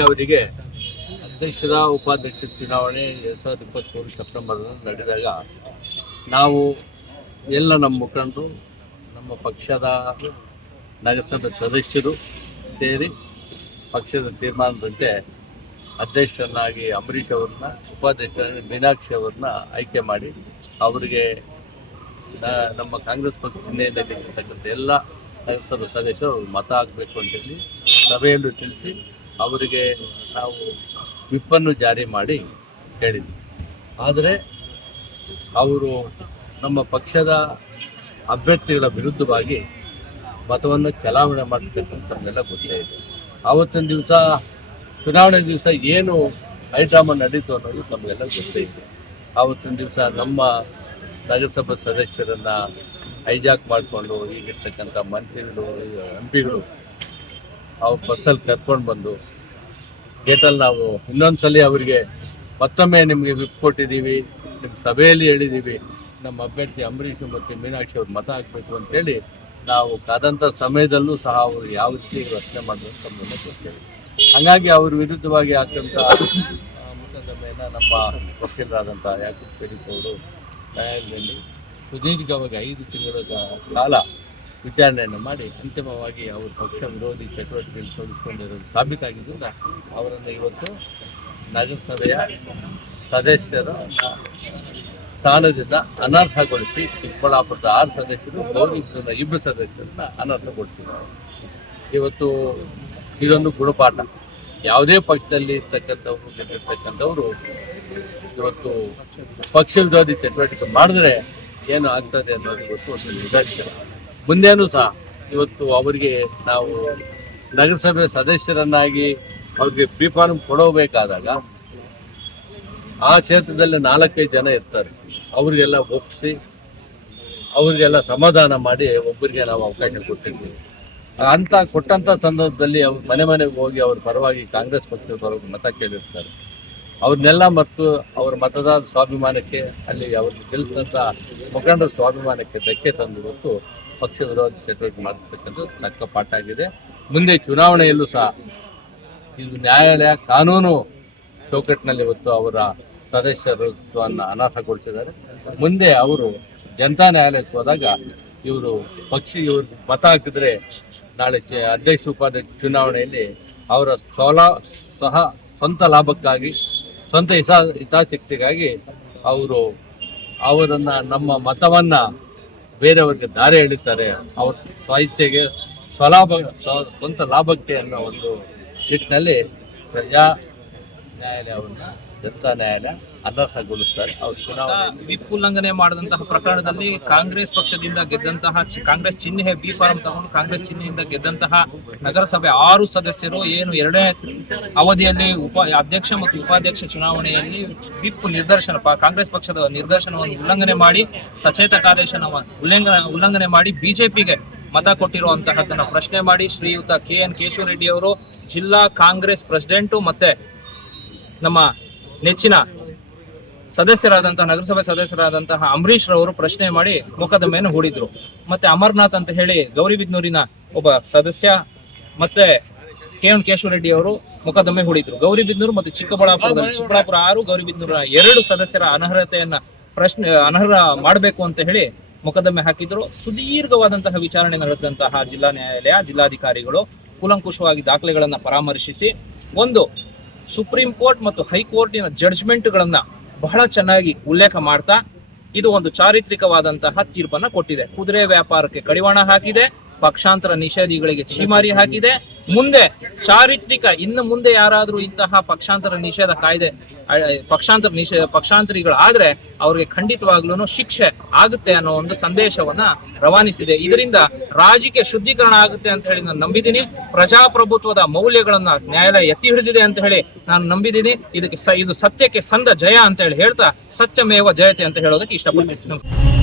ಅವಧಿಗೆ ಅಧ್ಯಕ್ಷರ ಉಪಾಧ್ಯಕ್ಷ ಚುನಾವಣೆ ಎರಡು ಸಾವಿರದ ಇಪ್ಪತ್ತ್ಮೂರು ಸೆಪ್ಟೆಂಬರ್ ನಡೆದಾಗ ನಾವು ಎಲ್ಲ ನಮ್ಮ ಮುಖಂಡರು, ನಮ್ಮ ಪಕ್ಷದ ನಗರಸಭೆ ಸದಸ್ಯರು ಸೇರಿ ಪಕ್ಷದ ತೀರ್ಮಾನದಂತೆ ಅಧ್ಯಕ್ಷರನ್ನಾಗಿ ಅಂಬರೀಷ್ ಅವ್ರನ್ನ, ಉಪಾಧ್ಯಕ್ಷರಾಗಿ ಮೀನಾಕ್ಷಿ ಅವ್ರನ್ನ ಆಯ್ಕೆ ಮಾಡಿ ಅವರಿಗೆ ನಮ್ಮ ಕಾಂಗ್ರೆಸ್ ಪಕ್ಷ ಚಿಹ್ನೆಯಲ್ಲಿರ್ತಕ್ಕಂಥ ಎಲ್ಲ ನಗರಸಭೆ ಸದಸ್ಯರು ಮತ ಹಾಕಬೇಕು ಅಂತೇಳಿ ಸಭೆಯಲ್ಲೂ ತಿಳಿಸಿ ಅವರಿಗೆ ನಾವು ವಿಪ್ಪನ್ನು ಜಾರಿ ಮಾಡಿ ಹೇಳಿದ್ವಿ. ಆದರೆ ಅವರು ನಮ್ಮ ಪಕ್ಷದ ಅಭ್ಯರ್ಥಿಗಳ ವಿರುದ್ಧವಾಗಿ ಮತವನ್ನು ಚಲಾವಣೆ ಮಾಡ್ತಕ್ಕಂಥದ್ದೆಲ್ಲ ಗೊತ್ತೇ ಇದೆ. ಆವತ್ತಿನ ದಿವಸ, ಚುನಾವಣೆ ದಿವಸ ಏನು ಹೈಡ್ರಾಮಾ ನಡೀತು ಅನ್ನೋದು ನಮಗೆಲ್ಲ ಗೊತ್ತೇ ಇದೆ. ಆವತ್ತಿನ ದಿವಸ ನಮ್ಮ ನಗರಸಭಾ ಸದಸ್ಯರನ್ನು ಹೈಜಾಕ್ ಮಾಡಿಕೊಂಡು ಈಗಿರ್ತಕ್ಕಂಥ ಮಂತ್ರಿಗಳು, ಎಂ ಪಿಗಳು ಅವ್ರು ಬಸ್ಸಲ್ಲಿ ಕರ್ಕೊಂಡು ಬಂದು ಗೇಟಲ್ಲಿ ನಾವು ಇನ್ನೊಂದ್ಸಲಿ ಅವರಿಗೆ ಮತ್ತೊಮ್ಮೆ ನಿಮಗೆ ವಿಪ್ ಕೊಟ್ಟಿದ್ದೀವಿ ನಿಮ್ಮ ಸಭೆಯಲ್ಲಿ ಹೇಳಿದ್ದೀವಿ. ನಮ್ಮ ಅಭ್ಯರ್ಥಿ ಅಂಬರೀಷ್ ಮತ್ತು ಮೀನಾಕ್ಷಿ ಅವ್ರ ಮತ ಹಾಕಬೇಕು ಅಂತೇಳಿ ನಾವು ಕಾದಂಥ ಸಮಯದಲ್ಲೂ ಸಹ ಅವರು ಯಾವ ರೀತಿ ರಚನೆ ಮಾಡಬೇಕು ನಮ್ಮನ್ನು ಗೊತ್ತಿಲ್ಲ. ಹಾಗಾಗಿ ಅವ್ರ ವಿರುದ್ಧವಾಗಿ ಆದಂಥ ಮೊಕದ್ದಮೆಯನ್ನು ನಮ್ಮ ವಕೀಲರಾದಂಥ ಯಾಕೆ ಶರೀಫ್ ನ್ಯಾಯಾಲಯದಲ್ಲಿ ಸುದೀರ್ಘವಾಗಿ ಐದು ತಿಂಗಳ ಕಾಲ ವಿಚಾರಣೆಯನ್ನು ಮಾಡಿ ಅಂತಿಮವಾಗಿ ಅವರು ಪಕ್ಷ ವಿರೋಧಿ ಚಟುವಟಿಕೆಯಲ್ಲಿ ತೊಡಗಿಸಿಕೊಂಡಿರೋದು ಸಾಬೀತಾಗಿದ್ದರಿಂದ ಅವರನ್ನು ಇವತ್ತು ನಗರಸಭೆಯ ಸದಸ್ಯರ ಸ್ಥಾನದಿಂದ ಅನರ್ಹಗೊಳಿಸಿ ಚಿಕ್ಕಬಳ್ಳಾಪುರದ ಆರು ಸದಸ್ಯರು ಗೌರಿಪುರದ ಇಬ್ಬರು ಸದಸ್ಯರನ್ನ ಅನರ್ಹಗೊಳಿಸಿದ್ದಾರೆ. ಇವತ್ತು ಇದೊಂದು ಗುಣಪಾಠ. ಯಾವುದೇ ಪಕ್ಷದಲ್ಲಿ ಇರ್ತಕ್ಕಂಥವ್ರು ಗೆದ್ದಿರ್ತಕ್ಕಂಥವ್ರು ಇವತ್ತು ಪಕ್ಷ ವಿರೋಧಿ ಚಟುವಟಿಕೆ ಮಾಡಿದ್ರೆ ಏನು ಆಗ್ತದೆ ಅನ್ನೋದು ಇವತ್ತು ಒಂದು ನಿದರ್ಶನ ಮುಂದೇನು ಸಹ ಇವತ್ತು ಅವರಿಗೆ ನಾವು ನಗರಸಭೆ ಸದಸ್ಯರನ್ನಾಗಿ ಅವ್ರಿಗೆ ಪ್ರೀಫಾರ್ಮ್ ಕೊಡಬೇಕಾದಾಗ ಆ ಕ್ಷೇತ್ರದಲ್ಲಿ ನಾಲ್ಕೈದು ಜನ ಇರ್ತಾರೆ. ಅವರಿಗೆಲ್ಲ ಒಪ್ಪಿಸಿ, ಅವರಿಗೆಲ್ಲ ಸಮಾಧಾನ ಮಾಡಿ ಒಬ್ಬರಿಗೆ ನಾವು ಅವಕಾಶ ಕೊಟ್ಟಿದ್ವಿ ಅಂತ ಕೊಟ್ಟಂತ ಸಂದರ್ಭದಲ್ಲಿ ಅವ್ರ ಮನೆ ಮನೆಗೆ ಹೋಗಿ ಅವ್ರ ಪರವಾಗಿ ಕಾಂಗ್ರೆಸ್ ಪಕ್ಷದ ಪರವಾಗಿ ಮತ ಕೇಳಿರ್ತಾರೆ. ಅವ್ರನ್ನೆಲ್ಲ ಮತ್ತು ಅವ್ರ ಮತದಾರ ಸ್ವಾಭಿಮಾನಕ್ಕೆ ಅಲ್ಲಿ ಅವ್ರಿಗೆ ಗೆಲ್ಲಿಸಿದಂಥ ಮುಖಂಡರ ಸ್ವಾಭಿಮಾನಕ್ಕೆ ಧಕ್ಕೆ ತಂದು ಇವತ್ತು ಪಕ್ಷ ವಿರೋಧಿ ಚಟುವಟಿಕೆ ಮಾಡತಕ್ಕಂಥದ್ದು ತಕ್ಕ ಪಾಠ ಆಗಿದೆ. ಮುಂದೆ ಚುನಾವಣೆಯಲ್ಲೂ ಸಹ ಇದು ನ್ಯಾಯಾಲಯ ಕಾನೂನು ಚೌಕಟ್ಟಿನಲ್ಲಿ ಇವತ್ತು ಅವರ ಸದಸ್ಯತ್ವವನ್ನು ಅನರ್ಹಗೊಳಿಸಿದ್ದಾರೆ. ಮುಂದೆ ಅವರು ಜನತಾ ನ್ಯಾಯಾಲಯಕ್ಕೆ ಹೋದಾಗ ಇವರು ಪಕ್ಷ, ಇವರು ಮತ ಹಾಕಿದ್ರೆ ನಾಳೆ ಅಧ್ಯಕ್ಷ ಉಪಾಧ್ಯಕ್ಷ ಚುನಾವಣೆಯಲ್ಲಿ ಅವರ ಸ್ವಲ ಸಹ ಸ್ವಂತ ಲಾಭಕ್ಕಾಗಿ, ಸ್ವಂತ ಹಿತಾ ಹಿತಾಸಕ್ತಿಗಾಗಿ ಅವರು ಅವರನ್ನು ನಮ್ಮ ಮತವನ್ನ ಬೇರೆಯವರಿಗೆ ದಾರಿ ಎಳಿತಾರೆ, ಅವ್ರ ಸ್ವಇಚ್ಛೆಗೆ ಸ್ವಲಾಭ, ಸ್ವ- ಸ್ವಂತ ಲಾಭಕ್ಕೆ ಅನ್ನೋ ಒಂದು ನಿಟ್ಟಿನಲ್ಲಿ ಪ್ರಜಾ ನ್ಯಾಯಾಲಯವನ್ನ ಜನತಾ ನ್ಯಾಯಾಲಯ ಅನರ್ಹಗೊಳಿಸ್ತಾರೆ. ಅವ್ರ ಚುನಾವಣೆ ವಿಪ್ ಉಲ್ಲಂಘನೆ ಮಾಡಿದಂತಹ ಪ್ರಕರಣದಲ್ಲಿ ಕಾಂಗ್ರೆಸ್ ಪಕ್ಷದಿಂದ ಗೆದ್ದಂತಹ ಕಾಂಗ್ರೆಸ್ ಚಿಹ್ನೆ, ಬಿ ಫಾರಂ ತಗೊಂಡು ಕಾಂಗ್ರೆಸ್ ಚಿಹ್ನೆಯಿಂದ ಗೆದ್ದಂತಹ ನಗರಸಭೆ ಆರು ಸದಸ್ಯರು ಏನು ಎರಡನೇ ಅವಧಿಯಲ್ಲಿ ಉಪ ಅಧ್ಯಕ್ಷ ಮತ್ತು ಉಪಾಧ್ಯಕ್ಷ ಚುನಾವಣೆಯಲ್ಲಿ ವಿಪ್ ನಿರ್ದರ್ಶನ ಕಾಂಗ್ರೆಸ್ ಪಕ್ಷದ ನಿರ್ದೇಶನವನ್ನು ಉಲ್ಲಂಘನೆ ಮಾಡಿ ಸಚೇತಕ ಆದೇಶನ ಉಲ್ಲಂಘನೆ ಉಲ್ಲಂಘನೆ ಮಾಡಿ ಬಿಜೆಪಿಗೆ ಮತ ಕೊಟ್ಟಿರುವಂತಹದ್ದನ್ನ ಪ್ರಶ್ನೆ ಮಾಡಿ ಶ್ರೀಯುತ ಕೆ ಎನ್ ಕೇಶವ ರೆಡ್ಡಿ ಅವರು ಜಿಲ್ಲಾ ಕಾಂಗ್ರೆಸ್ ಪ್ರೆಸಿಡೆಂಟು ಮತ್ತೆ ನಮ್ಮ ನೆಚ್ಚಿನ ಸದಸ್ಯರಾದಂತಹ ನಗರಸಭೆ ಸದಸ್ಯರಾದಂತಹ ಅಂಬರೀಶ್ ರವರು ಪ್ರಶ್ನೆ ಮಾಡಿ ಮೊಕದ್ದಮೆಯನ್ನು ಹೂಡಿದ್ರು. ಮತ್ತೆ ಅಮರ್ನಾಥ್ ಅಂತ ಹೇಳಿ ಗೌರಿಬಿದ್ನೂರಿನ ಒಬ್ಬ ಸದಸ್ಯ ಮತ್ತೆ ಕೆ ಎನ್ ಕೇಶವ ರೆಡ್ಡಿ ಅವರು ಮೊಕದ್ದಮೆ ಹೂಡಿದ್ರು. ಗೌರಿಬಿದ್ನೂರು ಮತ್ತು ಚಿಕ್ಕಬಳ್ಳಾಪುರದಲ್ಲಿ ಚಿಕ್ಕಬಳ್ಳಾಪುರ ಆರು ಗೌರಿಬಿದ್ನೂರ ಎರಡು ಸದಸ್ಯರ ಅನರ್ಹತೆಯನ್ನ ಪ್ರಶ್ನೆ, ಅನರ್ಹ ಮಾಡಬೇಕು ಅಂತ ಹೇಳಿ ಮೊಕದ್ದಮೆ ಹಾಕಿದ್ರು. ಸುದೀರ್ಘವಾದಂತಹ ವಿಚಾರಣೆ ನಡೆಸಿದಂತಹ ಜಿಲ್ಲಾ ನ್ಯಾಯಾಲಯ, ಜಿಲ್ಲಾಧಿಕಾರಿಗಳು ಕೂಲಂಕುಷವಾಗಿ ದಾಖಲೆಗಳನ್ನ ಪರಾಮರ್ಶಿಸಿ ಒಂದು ಸುಪ್ರೀಂ ಕೋರ್ಟ್ ಮತ್ತು ಹೈಕೋರ್ಟಿನ ಜಡ್ಜ್ಮೆಂಟ್ಗಳನ್ನ ಬಹಳ ಚೆನ್ನಾಗಿ ಉಲ್ಲೇಖ ಮಾಡ್ತಾ ಇದು ಒಂದು ಚಾರಿತ್ರಿಕವಾದಂತಹ ತೀರ್ಪನ್ನ ಕೊಟ್ಟಿದೆ. ಕುದುರೆ ವ್ಯಾಪಾರಕ್ಕೆ ಕಡಿವಾಣ ಹಾಕಿದೆ. ಪಕ್ಷಾಂತರ ನಿಷೇಧಿಗಳಿಗೆ ಛೀಮಾರಿ ಹಾಕಿದೆ. ಮುಂದೆ ಚಾರಿತ್ರಿಕ, ಇನ್ನು ಮುಂದೆ ಯಾರಾದ್ರೂ ಇಂತಹ ಪಕ್ಷಾಂತರ ನಿಷೇಧ ಕಾಯ್ದೆ ಪಕ್ಷಾಂತರ ನಿಷೇಧ ಪಕ್ಷಾಂತರಿಗಳಾದ್ರೆ ಅವ್ರಿಗೆ ಖಂಡಿತವಾಗ್ಲೂ ಶಿಕ್ಷೆ ಆಗುತ್ತೆ ಅನ್ನೋ ಒಂದು ಸಂದೇಶವನ್ನ ರವಾನಿಸಿದೆ. ಇದರಿಂದ ರಾಜಕೀಯ ಶುದ್ಧೀಕರಣ ಆಗುತ್ತೆ ಅಂತ ಹೇಳಿ ನಾನು ನಂಬಿದ್ದೀನಿ. ಪ್ರಜಾಪ್ರಭುತ್ವದ ಮೌಲ್ಯಗಳನ್ನ ನ್ಯಾಯಾಲಯ ಎತ್ತಿ ಹಿಡಿದಿದೆ ಅಂತ ಹೇಳಿ ನಾನು ನಂಬಿದ್ದೀನಿ. ಇದಕ್ಕೆ ಇದು ಸತ್ಯಕ್ಕೆ ಸಂದ ಜಯ ಅಂತ ಹೇಳಿ ಹೇಳ್ತಾ, ಸತ್ಯಮೇವ ಜಯತೆ ಅಂತ ಹೇಳೋದಕ್ಕೆ ಇಷ್ಟಪಡ್ತೀನಿ.